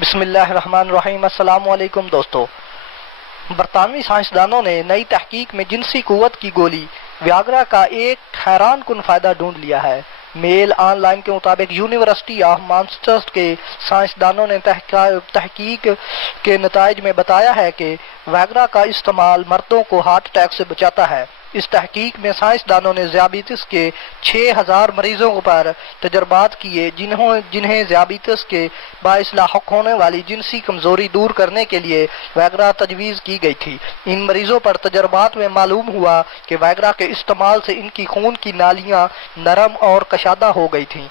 بسم اللہ الرحمن الرحیم۔ السلام علیکم دوستو۔ برطانوی سائنسدانوں نے نئی تحقیق میں جنسی قوت کی گولی ویاگرا کا ایک حیران کن فائدہ ڈھونڈ لیا ہے۔ میل آن لائن کے مطابق یونیورسٹی آف مانچسٹر کے سائنسدانوں نے تحقیق کے نتائج میں بتایا ہے کہ ویاگرا کا استعمال مردوں کو ہارٹ اٹیک سے بچاتا ہے۔ اس تحقیق میں سائنسدانوں نے ذیابیطس کے 6000 مریضوں پر تجربات کیے جنہیں ذیابیطس کے باعث لاحق ہونے والی جنسی کمزوری دور کرنے کے لیے ویاگرا تجویز کی گئی تھی۔ ان مریضوں پر تجربات میں معلوم ہوا کہ ویاگرا کے استعمال سے ان کی خون کی نالیاں نرم اور کشادہ ہو گئی تھیں،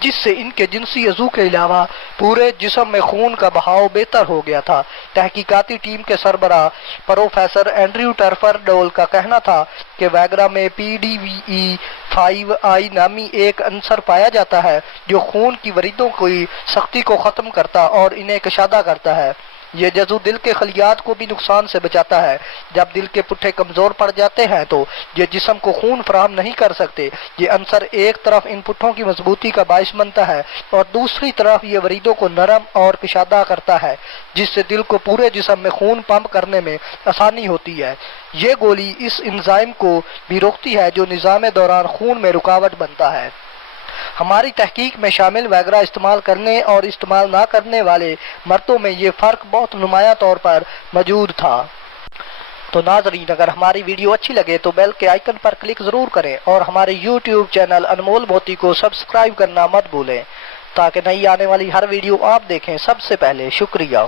جس سے ان کے جنسی عضو کے علاوہ پورے جسم میں خون کا بہاؤ بہتر ہو گیا تھا۔ تحقیقاتی ٹیم کے سربراہ پروفیسر اینڈریو ٹرفرڈول کا کہنا تھا کہ ویاگرا میں PDE5I نامی ایک عنصر پایا جاتا ہے جو خون کی وریدوں کی سختی کو ختم کرتا اور انہیں کشادہ کرتا ہے۔ یہ جزو دل کے خلیات کو بھی نقصان سے بچاتا ہے۔ جب دل کے پٹھے کمزور پڑ جاتے ہیں تو یہ جسم کو خون فراہم نہیں کر سکتے۔ یہ عنصر ایک طرف ان پٹھوں کی مضبوطی کا باعث بنتا ہے اور دوسری طرف یہ وریدوں کو نرم اور کشادہ کرتا ہے، جس سے دل کو پورے جسم میں خون پمپ کرنے میں آسانی ہوتی ہے۔ یہ گولی اس انزائم کو بھی روکتی ہے جو نظام دوران خون میں رکاوٹ بنتا ہے۔ ہماری تحقیق میں شامل ویاگرا استعمال کرنے اور استعمال نہ کرنے والے مردوں میں یہ فرق بہت نمایاں طور پر موجود تھا۔ تو ناظرین، اگر ہماری ویڈیو اچھی لگے تو بیل کے آئیکن پر کلک ضرور کریں اور ہمارے یوٹیوب چینل انمول موتی کو سبسکرائب کرنا مت بھولیں تاکہ نئی آنے والی ہر ویڈیو آپ دیکھیں سب سے پہلے۔ شکریہ۔